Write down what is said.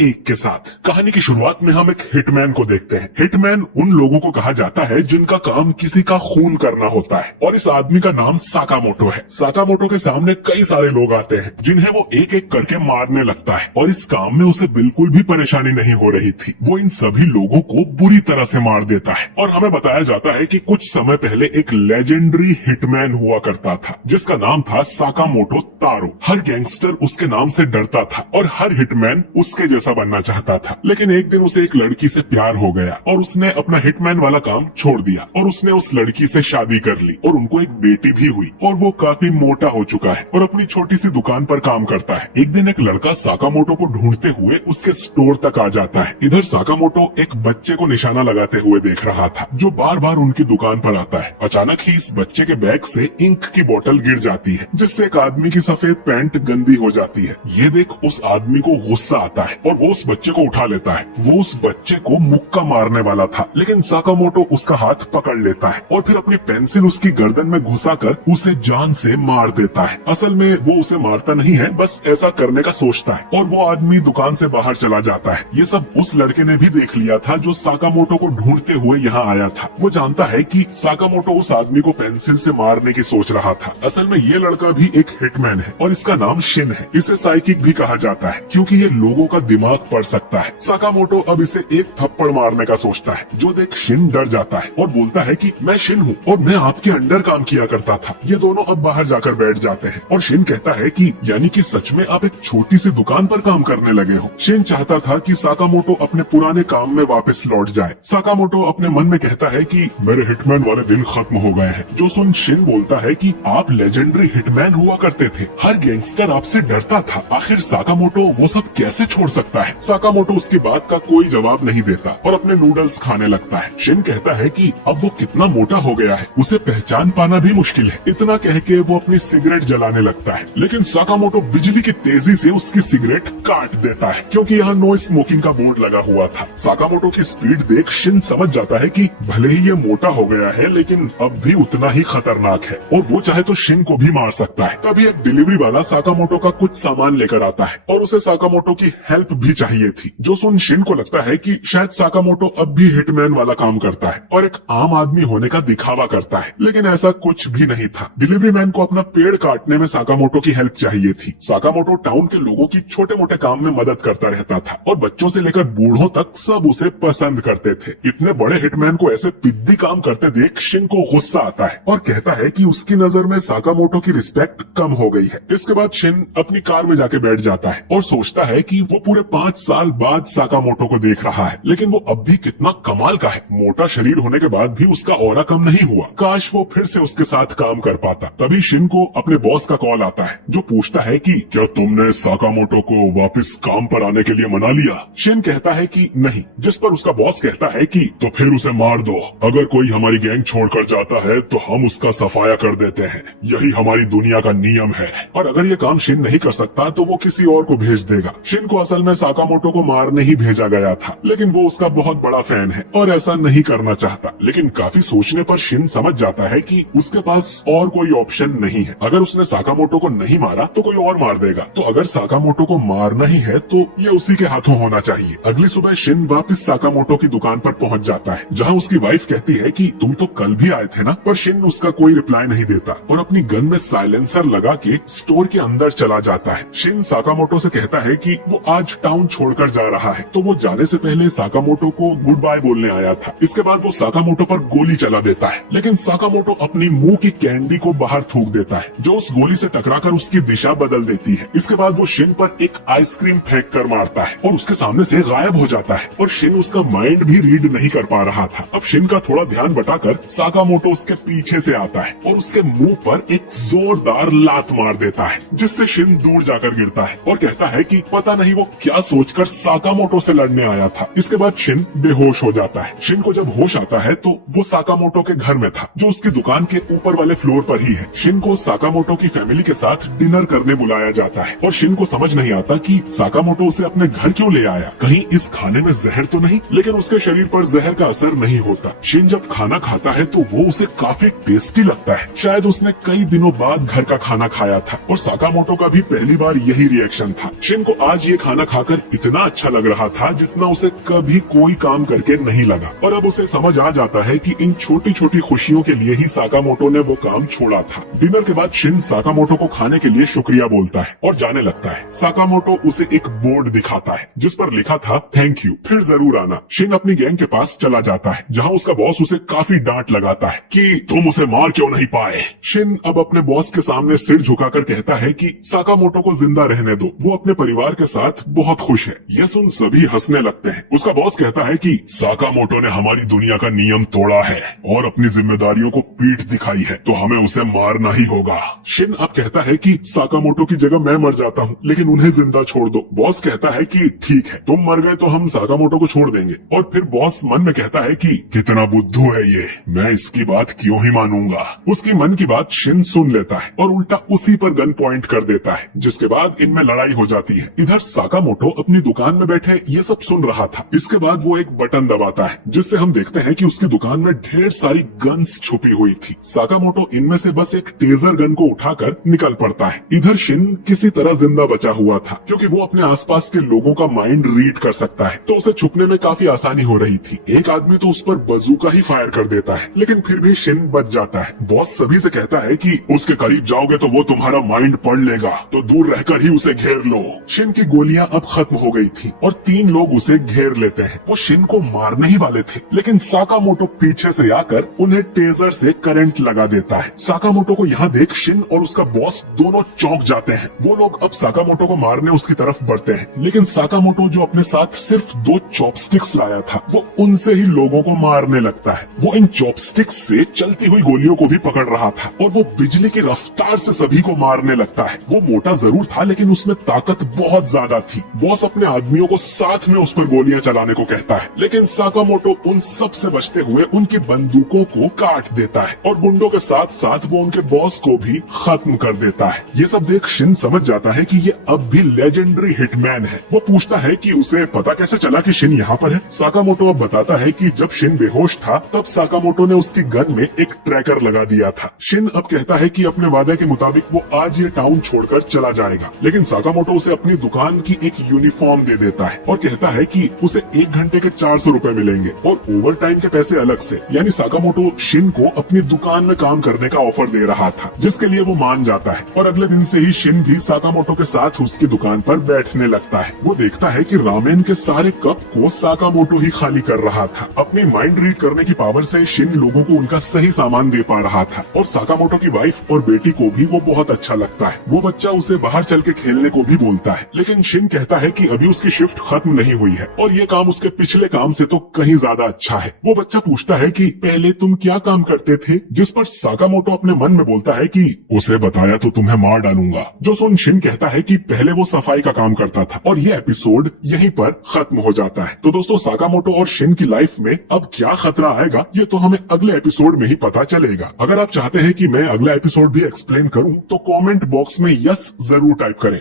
1 के साथ। कहानी की शुरुआत में हम एक हिटमैन को देखते हैं। हिटमैन उन लोगों को कहा जाता है जिनका काम किसी का खून करना होता है और इस आदमी का नाम साकामोटो है। साकामोटो के सामने कई सारे लोग आते हैं जिन्हें वो एक एक करके मारने लगता है और इस काम में उसे बिल्कुल भी परेशानी नहीं हो रही थी। वो इन सभी लोगों को बुरी तरह से मार देता है और हमें बताया जाता है कि कुछ समय पहले एक लेजेंडरी हिटमैन हुआ करता था जिसका नाम था साकामोटो तारो। हर गैंगस्टर उसके नाम से डरता था और हर हिटमैन उसके जैसा बनना चाहता था। लेकिन एक दिन उसे एक लड़की से प्यार हो गया और उसने अपना हिटमैन वाला काम छोड़ दिया और उसने उस लड़की से शादी कर ली और उनको एक बेटी भी हुई और वो काफी मोटा हो चुका है और अपनी छोटी सी दुकान पर काम करता है। एक दिन एक लड़का साकामोटो को ढूंढते हुए उसके स्टोर तक आ जाता है। इधर साकामोटो एक बच्चे को निशाना लगाते हुए देख रहा था जो बार बार उनकी दुकान पर आता है। अचानक ही इस बच्चे के बैग से इंक की बोतल गिर जाती है जिससे एक आदमी की सफेद पैंट गंदी हो जाती है। ये देख उस आदमी को गुस्सा आता है और वो उस बच्चे को उठा लेता है। वो उस बच्चे को मुक्का मारने वाला था लेकिन साकामोटो उसका हाथ पकड़ लेता है और फिर अपनी पेंसिल उसकी गर्दन में घुसाकर उसे जान से मार देता है। असल में वो उसे मारता नहीं है, बस ऐसा करने का सोचता है और वो आदमी दुकान से बाहर चला जाता है। ये सब उस लड़के ने भी देख लिया था जो साकामोटो को ढूंढते हुए यहाँ आया था। वो जानता है कि साकामोटो उस आदमी को पेंसिल से मारने की सोच रहा था। असल में ये लड़का भी एक हिटमैन है और इसका नाम शिन है। इसे साइकिक भी कहा जाता है क्योंकि ये लोगों का दिमाग पढ़ सकता है। साकामोटो अब इसे एक थप्पड़ मारने का सोचता है जो देख शिन डर जाता है और बोलता है कि मैं शिन हूँ और मैं आपके अंडर काम किया करता था। ये दोनों अब बाहर जाकर बैठ जाते हैं और शिन कहता है कि यानी कि सच में आप एक छोटी सी दुकान पर काम करने लगे हो। शिन चाहता था कि साकामोटो अपने पुराने काम में वापस लौट जाए। साकामोटो अपने मन में कहता है कि मेरे हिटमैन वाले दिन खत्म हो गए हैं। जो सुन शिन बोलता है कि आप लेजेंडरी हिटमैन हुआ करते थे, हर गैंगस्टर आपसे डरता था, आखिर साकामोटो वो सब कैसे छोड़ सकता है। साकामोटो उसकी बात का कोई जवाब नहीं देता और अपने नूडल्स खाने लगता है। शिन कहता है कि अब वो कितना मोटा हो गया है, उसे पहचान पाना भी मुश्किल है। इतना कह के वो अपनी सिगरेट जलाने लगता है लेकिन साकामोटो बिजली की तेजी से उसकी सिगरेट काट देता है क्योंकि यहाँ नो स्मोकिंग का बोर्ड लगा हुआ था। साकामोटो की स्पीड देख शिन समझ जाता है कि भले ही ये मोटा हो गया है लेकिन अब भी उतना ही खतरनाक है और वो चाहे तो शिन को भी मार सकता है। तभी एक डिलीवरी वाला साकामोटो का कुछ सामान लेकर आता है और उसे साकामोटो की हेल्प भी चाहिए थी। जो सुन शिन को लगता है कि शायद साकामोटो अब भी हिटमैन वाला काम करता है और एक आम आदमी होने का दिखावा करता है, लेकिन ऐसा कुछ भी नहीं था। डिलीवरी मैन को अपना पेड़ काटने में साकामोटो की हेल्प चाहिए थी। साकामोटो टाउन के लोगों की छोटे मोटे काम में मदद करता रहता था और बच्चों से लेकर बूढ़ों तक सब उसे पसंद करते थे। इतने बड़े हिटमैन को ऐसे पिद्दी काम करते देख शिन को गुस्सा आता है और कहता है कि उसकी नजर में साकामोटो की रिस्पेक्ट कम हो गई है। इसके बाद शिन अपनी कार में जाके बैठ जाता है और सोचता है कि वो पूरे 5 साल बाद साकामोटो को देख रहा है लेकिन वो अब भी कितना कमाल का है। मोटा शरीर होने के बाद भी उसका ऑरा कम नहीं हुआ। काश वो फिर से उसके साथ काम कर पाता। तभी शिन को अपने बॉस का कॉल आता है जो पूछता है कि क्या तुमने साकामोटो को वापस काम पर आने के लिए मना लिया। शिन कहता है कि नहीं, जिस पर उसका बॉस कहता है कि तो फिर उसे मार दो। अगर कोई हमारी गैंग छोड़कर जाता है तो हम उसका सफाया कर देते हैं, यही हमारी दुनिया का नियम है। और अगर ये काम शिन नहीं कर सकता तो वो किसी और को भेज देगा। शिन को असल में साकामोटो को मारने ही भेजा गया था लेकिन वो उसका बहुत बड़ा फैन है और ऐसा नहीं करना चाहता। लेकिन काफी सोचने पर शिन समझ जाता है कि उसके पास और कोई ऑप्शन नहीं है। अगर उसने साकामोटो को नहीं मारा तो कोई और मार देगा, तो अगर साकामोटो को मारना ही है तो ये उसी के हाथों होना चाहिए। अगली सुबह शिन वापस साकामोटो की दुकान पर पहुंच जाता है जहां उसकी वाइफ कहती है कि तुम तो कल भी आए थे ना, पर शिन उसका कोई रिप्लाई नहीं देता और अपनी गन में साइलेंसर लगा के स्टोर के अंदर चला जाता है। शिन साकामोटो से कहता है कि वो आज टाउन छोड़कर जा रहा है, तो वो जाने से पहले साकामोटो को गुड बाय बोलने आया था। इसके बाद वो साकामोटो पर गोली चला देता है लेकिन साकामोटो अपनी मुंह की कैंडी को बाहर थूक देता है जो उस गोली से टकराकर उसकी दिशा बदल देती है। इसके बाद वो शिन पर एक आइसक्रीम फेंक कर मारता है और उसके सामने से गायब हो जाता है और शिन उसका माइंड भी रीड नहीं कर पा रहा था। अब शिन का थोड़ा ध्यान बटाकर साकामोटो उसके पीछे से आता है और उसके मुंह पर एक जोरदार लात मार देता है जिससे शिन दूर जाकर गिरता है और कहता है कि पता नहीं वो क्या सोचकर साकामोटो से लड़ने आया था। इसके बाद शिन बेहोश हो जाता है। शिन को जब होश आता है तो वो साकामोटो के घर में था जो उसकी दुकान के ऊपर वाले फ्लोर पर ही है। शिन को साकामोटो की फैमिली के साथ डिनर करने बुलाया जाता है और शिन को समझ नहीं आता कि साकामोटो उसे अपने घर क्यों ले आया। कहीं इस खाने में जहर तो नहीं, लेकिन उसके शरीर पर जहर का असर नहीं होता। शिन जब खाना खाता है तो वो उसे काफी टेस्टी लगता है। शायद उसने कई दिनों बाद घर का खाना खाया था और साकामोटो का भी पहली बार यही रिएक्शन था। शिन को आज ये खाना खाकर जाकर इतना अच्छा लग रहा था जितना उसे कभी कोई काम करके नहीं लगा। और अब उसे समझ आ जाता है कि इन छोटी छोटी खुशियों के लिए ही साकामोटो ने वो काम छोड़ा था। डिनर के बाद शिन साकामोटो को खाने के लिए शुक्रिया बोलता है और जाने लगता है। साकामोटो उसे एक बोर्ड दिखाता है जिस पर लिखा था थैंक यू, फिर जरूर आना। शिन अपनी गैंग के पास चला जाता है जहाँ उसका बॉस उसे काफी डांट लगाता है कि तुम उसे मार क्यों नहीं पाए। शिन अब अपने बॉस के सामने सिर झुकाकर कहता है कि साकामोटो को जिंदा रहने दो, वो अपने परिवार के साथ बहुत खुश है। यह सुन सभी हंसने लगते हैं। उसका बॉस कहता है कि साकामोटो ने हमारी दुनिया का नियम तोड़ा है और अपनी जिम्मेदारियों को पीठ दिखाई है, तो हमें उसे मारना ही होगा। शिन अब कहता है कि साकामोटो की जगह मैं मर जाता हूँ, लेकिन उन्हें जिंदा छोड़ दो। बॉस कहता है कि ठीक है, तुम मर गए तो हम साकामोटो को छोड़ देंगे। और फिर बॉस मन में कहता है कि कितना बुद्धू है ये, मैं इसकी बात क्यों ही मानूंगा। उसकी मन की बात शिन सुन लेता है और उल्टा उसी पर गन पॉइंट कर देता है, जिसके बाद इनमें लड़ाई हो जाती है। इधर साकामोटो अपनी दुकान में बैठे ये सब सुन रहा था। इसके बाद वो एक बटन दबाता है जिससे हम देखते हैं कि उसकी दुकान में ढेर सारी गन्स छुपी हुई थी। साकामोटो इनमें से बस एक टेजर गन को उठाकर निकल पड़ता है। इधर शिन किसी तरह जिंदा बचा हुआ था क्योंकि वो अपने आसपास के लोगों का माइंड रीड कर सकता है, तो उसे छुपने में काफी आसानी हो रही थी। एक आदमी तो उस पर बजूका ही फायर कर देता है, लेकिन फिर भी शिन बच जाता है। बॉस सभी से कहता है कि उसके करीब जाओगे तो वो तुम्हारा माइंड पढ़ लेगा, तो दूर रहकर ही उसे घेर लो। शिन की गोलियां अब खत्म हो गई थी और 3 लोग उसे घेर लेते हैं। वो शिन को मारने ही वाले थे, लेकिन साकामोटो पीछे से आकर उन्हें टेजर से करंट लगा देता है। साकामोटो को यहाँ देख शिन और उसका बॉस दोनों चौंक जाते हैं। वो लोग अब साकामोटो को मारने उसकी तरफ बढ़ते हैं, लेकिन साकामोटो जो अपने साथ सिर्फ 2 चॉपस्टिक्स लाया था, वो उनसे ही लोगों को मारने लगता है। वो इन चॉपस्टिक्स से चलती हुई गोलियों को भी पकड़ रहा था और वो बिजली की रफ्तार से सभी को मारने लगता है। वो मोटा जरूर था, लेकिन उसमें ताकत बहुत ज्यादा थी। बॉस अपने आदमियों को साथ में उस पर गोलियां चलाने को कहता है, लेकिन साकामोटो उन सब से बचते हुए उनकी बंदूकों को काट देता है और गुंडों के साथ साथ वो उनके बॉस को भी खत्म कर देता है। ये सब देख शिन समझ जाता है कि ये अब भी लेजेंडरी हिटमैन है। वो पूछता है कि उसे पता कैसे चला कि शिन यहाँ पर है। साकामोटो अब बताता है कि जब शिन बेहोश था तब साकामोटो ने उसकी गन में एक ट्रैकर लगा दिया था। शिन अब कहता है कि अपने वादे के मुताबिक वो आज ये टाउन छोड़कर चला जाएगा, लेकिन साकामोटो उसे अपनी दुकान की एक यूनिफॉर्म दे देता है और कहता है कि उसे 1 घंटे के 400 रुपए मिलेंगे और ओवर टाइम के पैसे अलग से। यानी साकामोटो शिन को अपनी दुकान में काम करने का ऑफर दे रहा था, जिसके लिए वो मान जाता है। और अगले दिन से ही शिन भी साकामोटो के साथ उसकी दुकान पर बैठने लगता है। वो देखता है कि रामेन के सारे कप को साकामोटो ही खाली कर रहा था। अपनी माइंड रीड करने की पावर से शिन लोगों को उनका सही सामान दे पा रहा था और साकामोटो की वाइफ और बेटी को भी वो बहुत अच्छा लगता है। वो बच्चा उसे बाहर चल के खेलने को भी बोलता है, लेकिन शिन कहता है कि अभी उसकी शिफ्ट खत्म नहीं हुई है और ये काम उसके पिछले काम से तो कहीं ज्यादा अच्छा है। वो बच्चा पूछता है कि पहले तुम क्या काम करते थे, जिस पर साकामोटो अपने मन में बोलता है कि उसे बताया तो तुम्हें मार डालूंगा। जो सुन शिन कहता है कि पहले वो सफाई का काम करता था और ये एपिसोड यहीं पर खत्म हो जाता है। तो दोस्तों, साकामोटो और शिन की लाइफ में अब क्या खतरा आएगा ये तो हमें अगले एपिसोड में ही पता चलेगा। अगर आप चाहते हैं कि मैं अगला एपिसोड भी एक्सप्लेन करूं तो कमेंट बॉक्स में यस जरूर टाइप करें।